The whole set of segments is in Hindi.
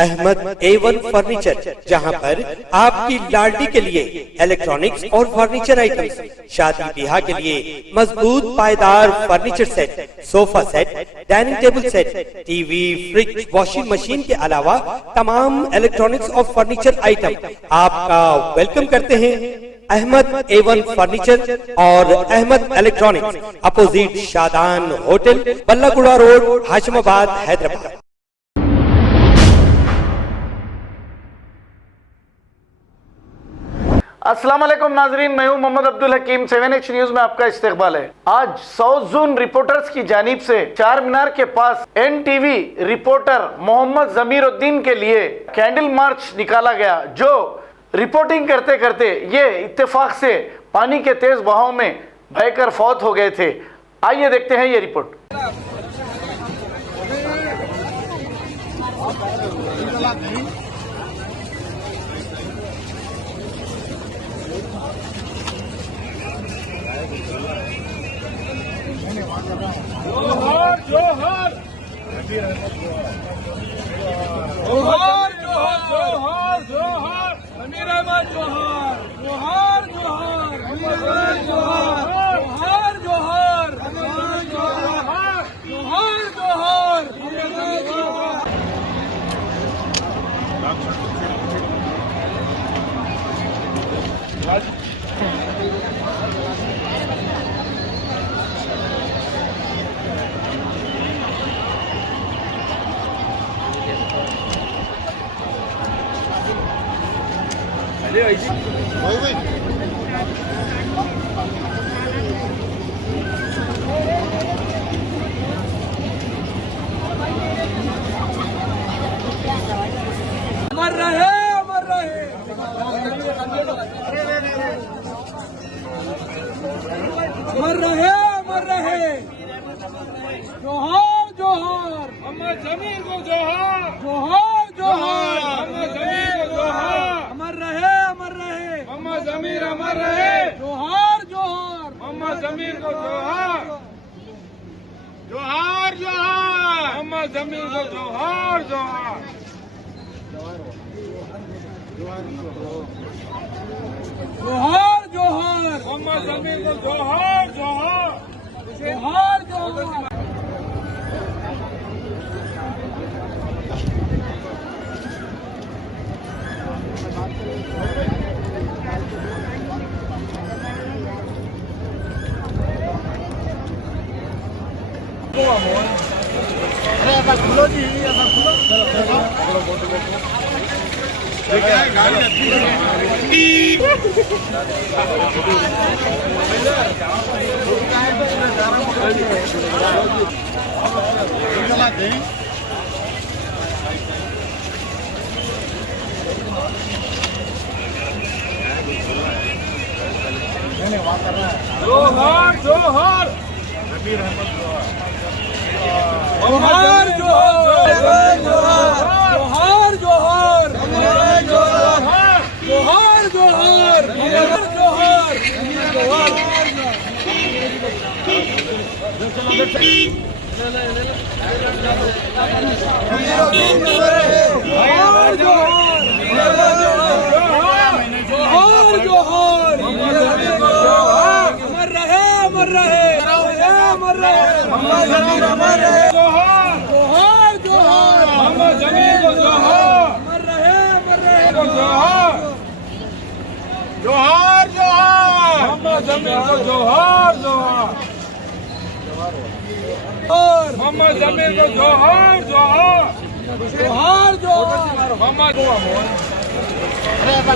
अहमद A1 फर्नीचर, जहां पर आपकी लाडली के लिए इलेक्ट्रॉनिक्स और फर्नीचर आइटम्स, शादी ब्याह के लिए मजबूत पायदार furniture set, sofa set, dining table set, TV, fridge, washing machine के अलावा तमाम इलेक्ट्रॉनिक्स और फर्नीचर आइटम आपका वेलकम करते हैं। अहमद A1 फर्नीचर और Ahmed electronics, opposite Shadan hotel, Ballaguda road, Hashimabad, Hyderabad. अस्सलाम वालेकुम नाजरीन, मैं हूं मोहम्मद अब्दुल हकीम। 7H न्यूज में आपका इस्तकबाल है। आज साउथ जोन रिपोर्टर्स की जानिब से चार मीनार के पास NTV रिपोर्टर मोहम्मद जमीरुद्दीन के लिए कैंडल मार्च निकाला गया, जो रिपोर्टिंग करते करते ये इत्तेफाक से पानी के तेज बहाव में बहकर फौत हो गए थे। आइए देखते हैं ये रिपोर्ट। जोहार जोहार जोहार जोहार जोहार अमीर अहमद जोहार जोहार जोहार अमीर अहमद जोहार जोहार जोहार जोहार जोहार जोहार अमीर अहमद जोहार। अमर रहे अमर रहे अमर रहे अमर रहे। जोहार जोहार मोहम्मद जमीर को जोहार जोहार जोहार मोहम्मद जमीर को जोहार। अमर रहे मोहम्मद जमीर अमर रहे। जोहार जोहार मोहम्मद जमीर को जोहार जोहार जोहार मोहम्मद जमीर को जोहार जोहार जोहार जोहार मोहम्मद जमीर को जोहार जोहार जोहार जोहार। खुलो जी, खुलो जोहार जोहार अमीर अहमद जोहार जोहार जोहार जोहार जोहार जोहार जोहार जोहार जोहार अमर रहे अमर रहे अमर रहे मोहम्मद जमीर अमर रहे। जोहार जोहार जोहार मोहम्मद जमीर को जोहार अमर रहे जोहार जोहार जोहार मोहम्मद जमीर को जोहार जोहार मोहम्मद जमीर को जोहार जोहार जोहार जोहार मोहम्मद।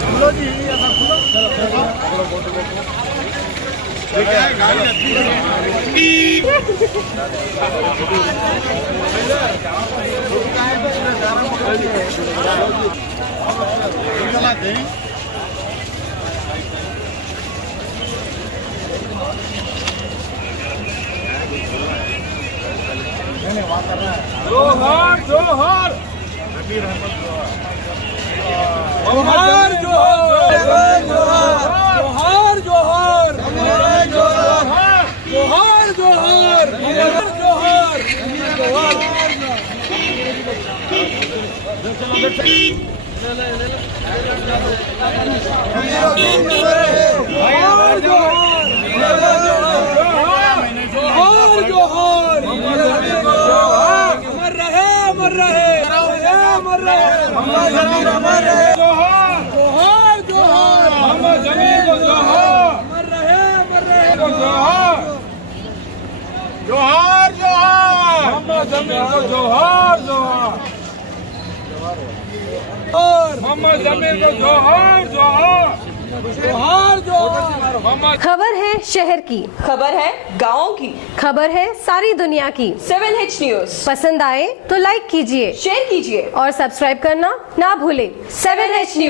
खुलो जी, खुलो जोहार जोहार अमीर अहमद जोहार जोहार जोहार जोहार जोहार जोहार जोहार जोहार जोहार जोहार अमर रहे अमर रहे अमर रहे मोहम्मद जमीर अमर रहे जोहार जोहार जोहार मोहम्मद जमीर को जोहार अमर रहे जोहार जोहार जोहार मोहम्मद जमीर को जोहार जोहार मोहम्मद जमीर को जोहार जोहार जोहार जोहार मोहम्मद। खबर है शहर की, खबर है गाँव की, खबर है सारी दुनिया की। 7H न्यूज पसंद आए तो लाइक कीजिए, शेयर कीजिए और सब्सक्राइब करना ना भूलें। 7H news.